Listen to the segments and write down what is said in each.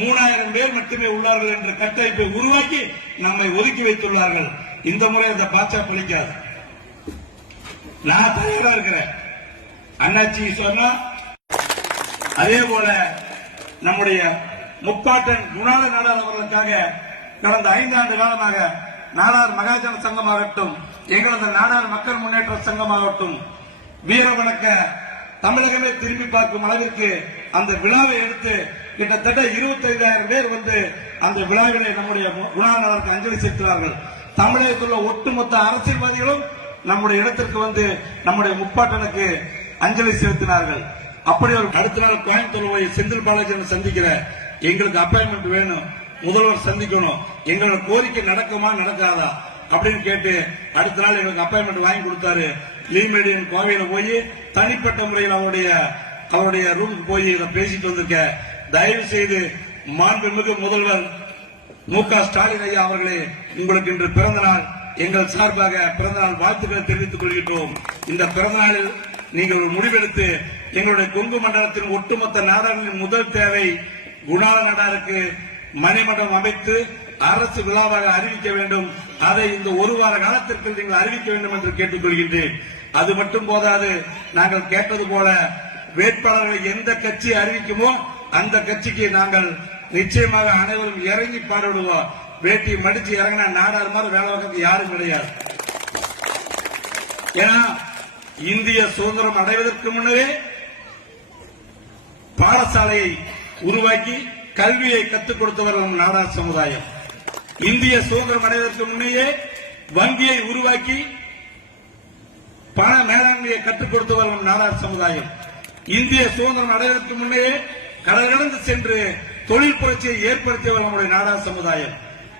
3000 பேர் மட்டுமே உள்ளார்கள் என்ற கட்டமைப்பை உருவாக்கி நம்மை ஒதுக்கி வைத்துள்ளார்கள். இந்த முறை அந்த பாச்சா பலிக்காது. நான் தயாரா இருக்கிறேன். அண்ணாச்சி சொன்னா அதே போல நம்முடைய முப்பாட்டன் குணால நாடார் அவர்களுக்காக கடந்த 5 ஆண்டு காலமாக நாடார் மகாஜன சங்கமாகட்டும், எங்களது நாடார் மக்கள் முன்னேற்ற சங்கமாகட்டும், வீர வணக்க தமிழகமே திரும்பி பார்க்கும் அளவிற்கு அந்த விழாவை எடுத்து கிட்டத்தட்ட 25,000 பேர் வந்து அந்த விழாவிலே நம்முடைய குணாநலருக்கு அஞ்சலி செலுத்தினார்கள். தமிழகத்தில் உள்ள ஒட்டுமொத்த அரசியல்வாதிகளும் நம்முடைய இடத்திற்கு வந்து நம்முடைய முப்பாட்டனுக்கு அஞ்சலி செலுத்தினார்கள். அப்படி ஒரு அடுத்த நாள் கோயம்புத்தூர் போய் செந்தில் பாலாஜி சந்திக்கிற எங்களுக்கு அப்பாயின்மெண்ட் வேணும், முதல்வர் சந்திக்கணும், எங்களோட கோரிக்கை நடக்குமா நடக்காதா அப்படின்னு கேட்டு அடுத்த நாள் எங்களுக்கு அப்பாயின்மெண்ட் வாங்கி கொடுத்தாரு. லீமேடியன் கோவையில போய் தனிப்பட்ட முறையில் அவருடைய ரூமுக்கு போய் இதை பேசிட்டு வந்திருக்க. தயவு செய்து மாண்புமிகு முதல்வர் மு.க. ஸ்டாலின் ஐயா அவர்களே, உங்களுக்கு இன்று பிறந்த நாள். எங்கள் சார்பாக பிறந்த நாள் வாழ்த்துக்களை தெரிவித்துக் கொள்கின்றோம். இந்த பிறந்த நாளில் நீங்கள் ஒரு முடிவெடுத்து எங்களுடைய கொங்கு மண்டலத்தின் ஒட்டுமொத்த நாடார்களின் முதல் தேவை குணால நாடாருக்கு மணிமண்டபம் அமைத்து அரசு விழாவாக அறிவிக்க வேண்டும். அதை இந்த ஒரு வார காலத்திற்கு நீங்கள் அறிவிக்க வேண்டும் என்று கேட்டுக்கொள்கின்றேன். அது மட்டும் போதாது, நாங்கள் கேட்டது போல வேட்பாளர்களை எந்த கட்சி அறிவிக்குமோ அந்த கட்சிக்கு நாங்கள் நிச்சயமாக அனைவரும் இறங்கி பாடுபடுவோம். வேட்டி மடிச்சு இறங்கினா நாடார் மாதிரி வேலை வைக்கிறது யாரும் கிடையாது. ஏன்னா இந்திய சுதந்திரம் அடைவதற்கு முன்னரே பாடசாலையை உருவாக்கி கல்வியை கற்றுக் கொடுத்தவர்கள் நாடார் சமுதாயம். இந்திய சுதந்திரம் அடைவதற்கு முன்னே வங்கியை உருவாக்கி பண மேலாண்மையை கற்றுக் கொடுத்தவர்கள் நாடார் சமுதாயம். இந்திய சுதந்திரம் அடைவதற்கு முன்னே கடல் கடந்து சென்று தொழில் புரட்சியை ஏற்படுத்தியவர் நம்முடைய நாடார் சமுதாயம்.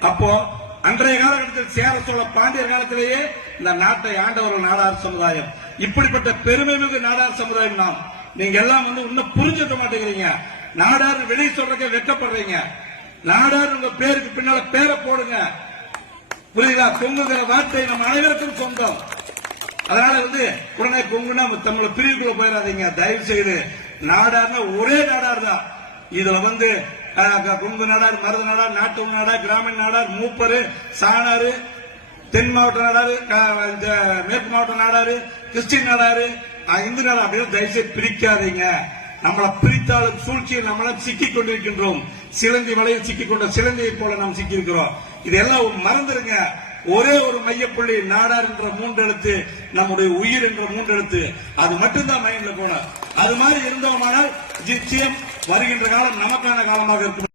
அப்போ அன்றைய காலகட்டத்தில் சேர சோழ பாண்டியர் காலத்திலேயே இந்த நாட்டை ஆண்டவர்கள் நாடார் சமுதாயம். இப்படிப்பட்ட பெருமை மிகு நாடார் சமுதாயம் நாம். நீங்க எல்லாம் வந்து இன்னும் புரிஞ்சுக்க மாட்டேங்கிறீங்க. நாடார் வெளியே சொல்றதுக்கு வெட்கப்படுறீங்க. நாடார் உங்க பேருக்கு பின்னால பேரை போடுங்க, புரியுதா? கொங்குங்கிற வார்த்தை நம்ம அனைவருக்கும் சொந்தம். அதனால வந்து உடனே கொங்குனா தமிழ பிரிவுக்குள்ள போயிடாதீங்க. தயவு செய்து நாடார்னா ஒரே நாடார் தான். இதுல வந்து கொங்கு நாடார், மருத நாடார், நாட்டு நாடார், கிராமின் நாடார், மூப்பரு, சாணாறு, தென் மாவட்ட நாடாரு, மேற்கு மாவட்ட நாடாரு, கிறிஸ்டின் நாடாரு, இந்து நாடார் அப்படின்னு தயவுசெய்து பிரிக்காதீங்க. நம்மளை பிரித்தாலும் சூழ்ச்சியில் நம்மளாம் சிக்கிக் கொண்டிருக்கின்றோம். சிலந்தி வலையில் சிக்கிக் கொண்ட சிலந்தியை போல நாம் சிக்கி இருக்கிறோம். இதெல்லாம் மறந்துருங்க. ஒரே ஒரு மையப்புள்ளி நாடார் என்ற 3 எழுத்து, நம்முடைய உயிர் என்ற 3 எழுத்து, அது மட்டும்தான் மைண்ட்ல போன. அது மாதிரி இருந்தோமானால் நிச்சயம் வருகின்ற காலம் நமக்கான காலமாக இருக்கும்.